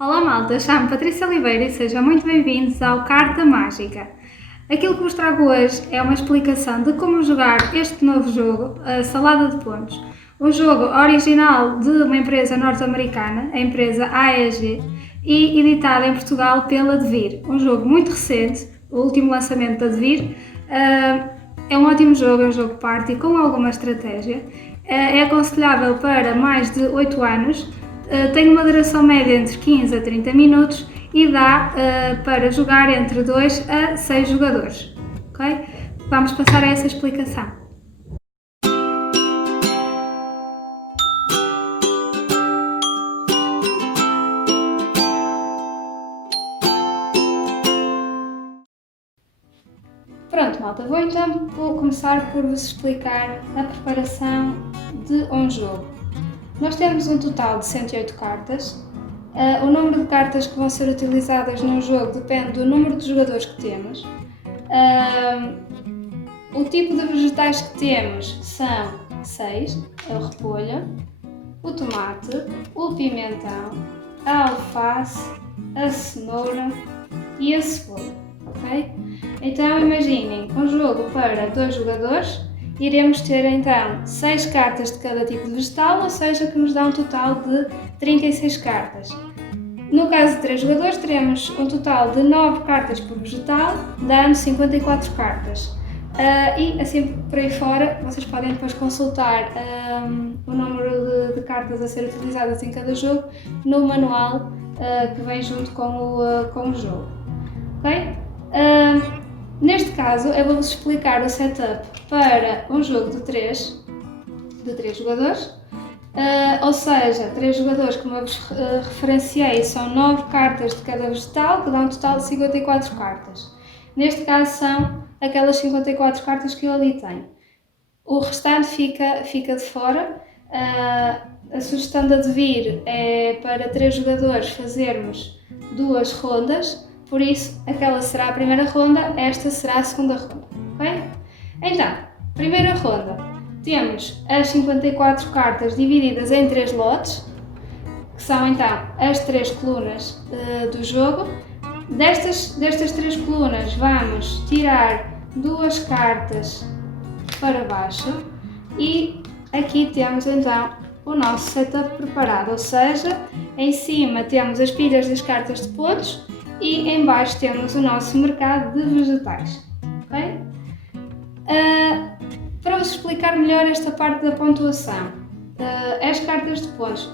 Olá malta, chamo-me Patrícia Oliveira e sejam muito bem-vindos ao Carta Mágica. Aquilo que vos trago hoje é uma explicação de como jogar este novo jogo, a Salada de Pontos. Um jogo original de uma empresa norte-americana, a empresa AEG, e editado em Portugal pela Devir. Um jogo muito recente, o último lançamento da Devir. É um ótimo jogo, é um jogo party com alguma estratégia. É aconselhável para mais de 8 anos. Tem uma duração média entre 15 a 30 minutos e dá para jogar entre 2 a 6 jogadores. Okay? Vamos passar a essa explicação. Pronto, malta, vou começar por vos explicar a preparação de um jogo. Nós temos um total de 108 cartas. O número de cartas que vão ser utilizadas num jogo depende do número de jogadores que temos. O tipo de vegetais que temos são 6, a repolho, o tomate, o pimentão, a alface, a cenoura e a cebola. Okay? Então imaginem, um jogo para 2 jogadores, iremos ter então 6 cartas de cada tipo de vegetal, ou seja, que nos dá um total de 36 cartas. No caso de 3 jogadores, teremos um total de 9 cartas por vegetal, dando 54 cartas. E assim por aí fora, vocês podem depois consultar o número de cartas a ser utilizadas em cada jogo no manual que vem junto com o jogo. Okay? Neste caso, eu vou-vos explicar o setup para um jogo de 3 jogadores. Ou seja, 3 jogadores, como eu vos referenciei, são 9 cartas de cada vegetal, que dá um total de 54 cartas. Neste caso são aquelas 54 cartas que eu ali tenho. O restante fica de fora. A sugestão da Devir é para 3 jogadores fazermos 2 rondas, por isso aquela será a primeira ronda, esta será a segunda ronda. Okay? Então, primeira ronda. Temos as 54 cartas divididas em 3 lotes, que são então as 3 colunas do jogo. Destas 3 colunas vamos tirar 2 cartas para baixo e aqui temos então o nosso setup preparado, ou seja, em cima temos as pilhas das cartas de pontos e em baixo temos o nosso mercado de vegetais. Okay? Para vos explicar melhor esta parte da pontuação, as cartas de pontos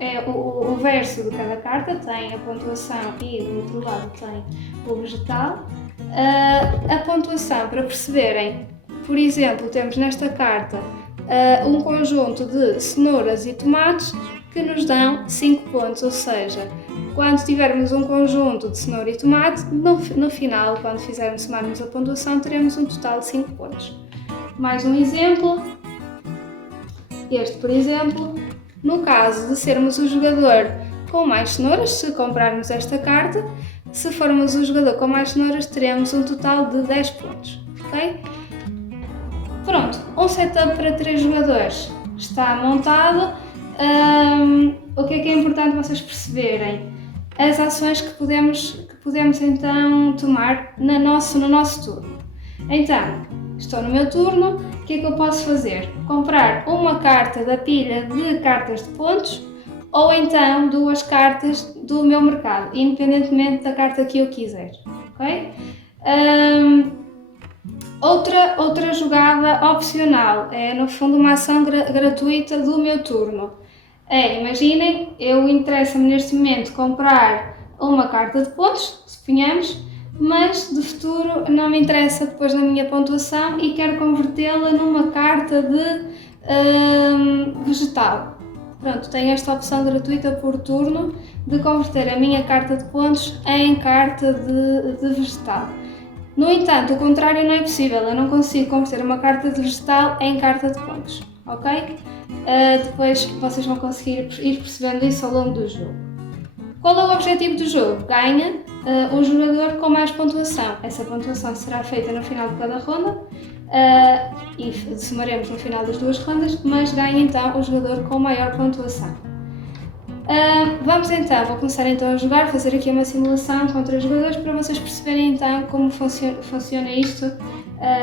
é o verso de cada carta, tem a pontuação e do outro lado tem o vegetal. A pontuação, para perceberem, por exemplo, temos nesta carta um conjunto de cenouras e tomates que nos dão 5 pontos, ou seja, quando tivermos um conjunto de cenoura e tomate, no final, quando somarmos a pontuação, teremos um total de 5 pontos. Mais um exemplo, este por exemplo, no caso de sermos o jogador com mais cenouras, se comprarmos esta carta, se formos o jogador com mais cenouras, teremos um total de 10 pontos. Okay? Pronto, um setup para 3 jogadores está montado. O que é importante vocês perceberem? As ações que podemos então tomar no nosso turno. Então, estou no meu turno, o que é que eu posso fazer? Comprar uma carta da pilha de cartas de pontos ou então 2 cartas do meu mercado, independentemente da carta que eu quiser. Okay? Outra jogada opcional é, no fundo, uma ação gratuita do meu turno. Imaginem, interessa-me neste momento comprar uma carta de pontos, suponhamos, mas de futuro não me interessa depois na minha pontuação e quero convertê-la numa carta de vegetal. Pronto, tenho esta opção gratuita por turno de converter a minha carta de pontos em carta de vegetal. No entanto, o contrário não é possível, eu não consigo converter uma carta de vegetal em carta de pontos, ok? Depois vocês vão conseguir ir percebendo isso ao longo do jogo. Qual é o objetivo do jogo? Ganha o jogador com mais pontuação. Essa pontuação será feita no final de cada ronda e somaremos no final das 2 rondas, mas ganha então o jogador com maior pontuação. Vamos então, vou começar então a jogar, fazer aqui uma simulação com 3 jogadores para vocês perceberem então como funciona isto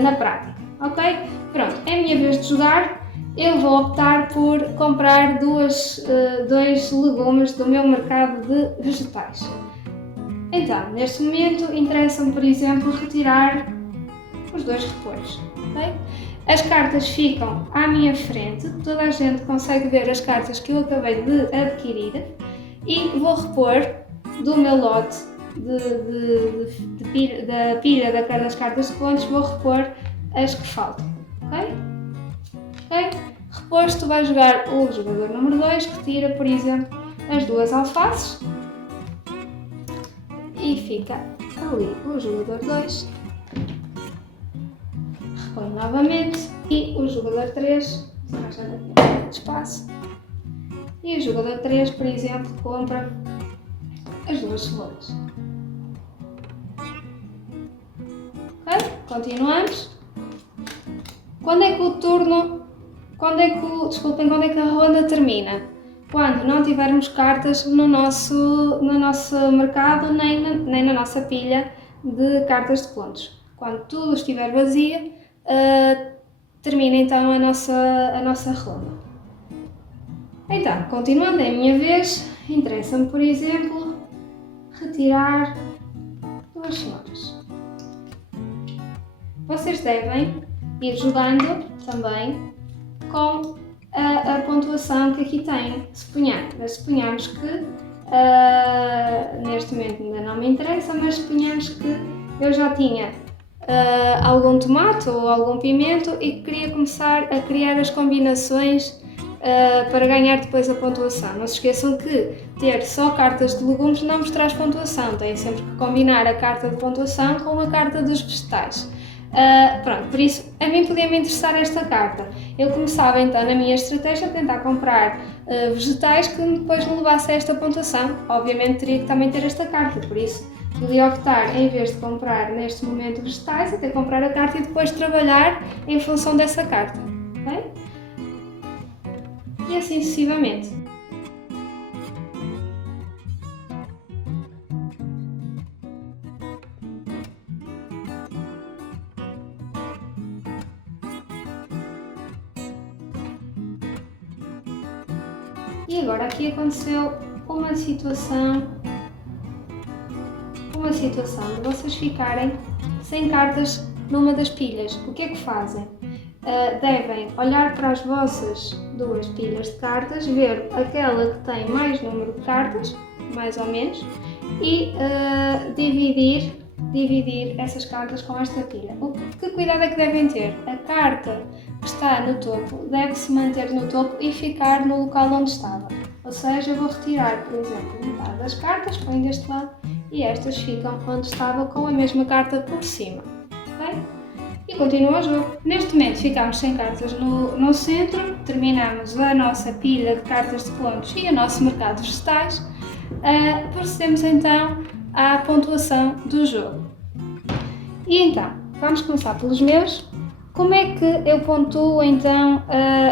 na prática, ok? Pronto, é a minha vez de jogar. Eu vou optar por comprar dois legumes do meu mercado de vegetais. Então, neste momento, interessa-me, por exemplo, retirar os 2 repolhos. Okay? As cartas ficam à minha frente, toda a gente consegue ver as cartas que eu acabei de adquirir e vou repor do meu lote da pilha das cartas de pontos, vou repor as que faltam. Okay? Okay? Reposto, vai jogar o jogador número 2, que tira, por exemplo, as 2 alfaces e fica ali o jogador 2. Repõe novamente e o jogador 3, espaço, e o jogador 3, por exemplo, compra as 2 cebolas. Ok? Continuamos. Quando é que a ronda termina? Quando não tivermos cartas no nosso mercado nem na nossa pilha de cartas de pontos. Quando tudo estiver vazio, termina então a nossa ronda. Então, continuando, é a minha vez, interessa-me, por exemplo, retirar 2 cenouras. Vocês devem ir jogando também com a pontuação que aqui tem, suponhamos que neste momento ainda não me interessa, mas suponhamos que eu já tinha algum tomate ou algum pimento e queria começar a criar as combinações para ganhar depois a pontuação. Não se esqueçam que ter só cartas de legumes não vos traz pontuação, têm sempre que combinar a carta de pontuação com a carta dos vegetais. Pronto, por isso a mim podia-me interessar esta carta. Eu começava então na minha estratégia a tentar comprar vegetais que depois me levassem a esta pontuação. Obviamente teria que também ter esta carta, por isso podia optar, em vez de comprar neste momento vegetais, até comprar a carta e depois trabalhar em função dessa carta. Okay? E assim sucessivamente. E agora aqui aconteceu uma situação de vocês ficarem sem cartas numa das pilhas. O que é que fazem? Devem olhar para as vossas 2 pilhas de cartas, ver aquela que tem mais número de cartas, mais ou menos, e dividir essas cartas com esta pilha. Que cuidado é que devem ter? A carta que está no topo deve-se manter no topo e ficar no local onde estava. Ou seja, eu vou retirar, por exemplo, metade das cartas, ponho deste lado e estas ficam onde estava com a mesma carta por cima. Okay? E continua o jogo. Neste momento ficamos sem cartas no centro, terminamos a nossa pilha de cartas de pontos e o nosso mercado de vegetais. Procedemos então à pontuação do jogo. E então, vamos começar pelos meus. Como é que eu pontuo então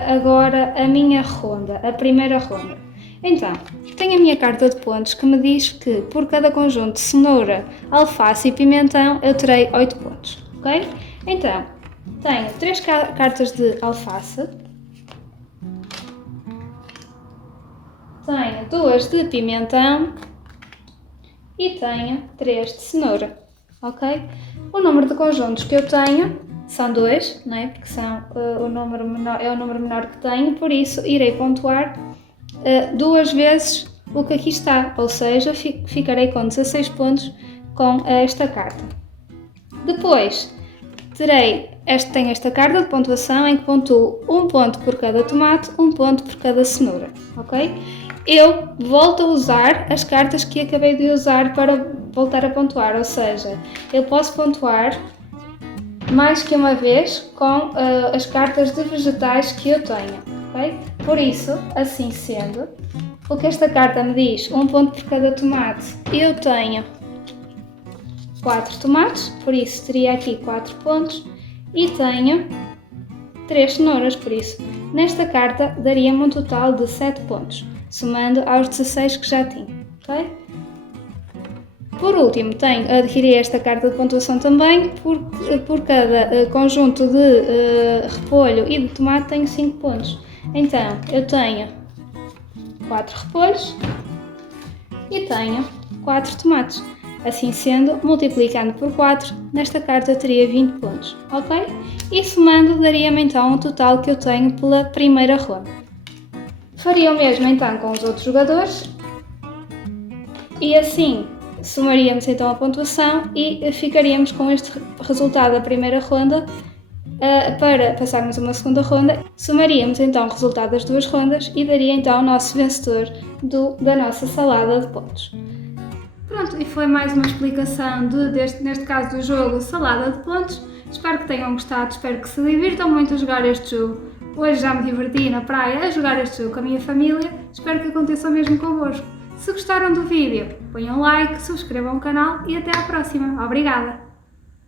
agora a minha ronda, a primeira ronda? Então, tenho a minha carta de pontos que me diz que por cada conjunto de cenoura, alface e pimentão eu terei 8 pontos, ok? Então, tenho 3 cartas de alface, tenho 2 de pimentão e tenho 3 de cenoura, ok? O número de conjuntos que eu tenho são 2, não é? Porque são, é o número menor que tenho, por isso irei pontuar 2 vezes o que aqui está, ou seja, ficarei com 16 pontos com esta carta. Depois, tenho esta carta de pontuação em que pontuo 1 ponto por cada tomate, 1 ponto por cada cenoura, ok? Eu volto a usar as cartas que acabei de usar para voltar a pontuar, ou seja, eu posso pontuar mais que uma vez com as cartas de vegetais que eu tenho, ok? Por isso, assim sendo, o que esta carta me diz, 1 ponto por cada tomate, eu tenho 4 tomates, por isso teria aqui 4 pontos, e tenho 3 cenouras, por isso nesta carta daria-me um total de 7 pontos. somando aos 16 que já tinha, ok? Por último, adquiri esta carta de pontuação também, por cada conjunto de repolho e de tomate tenho 5 pontos. Então, eu tenho 4 repolhos e tenho 4 tomates. Assim sendo, multiplicando por 4, nesta carta eu teria 20 pontos, ok? E somando, daria-me então o total que eu tenho pela primeira ronda. Faria o mesmo então com os outros jogadores e assim somaríamos então a pontuação e ficaríamos com este resultado da primeira ronda. Para passarmos a uma segunda ronda, somaríamos então o resultado das 2 rondas e daria então o nosso vencedor da nossa salada de pontos. Pronto, e foi mais uma explicação neste caso do jogo Salada de Pontos. Espero que tenham gostado, espero que se divirtam muito a jogar este jogo. Hoje já me diverti na praia a jogar este jogo com a minha família, espero que aconteça o mesmo convosco. Se gostaram do vídeo, ponham um like, subscrevam o canal e até à próxima. Obrigada!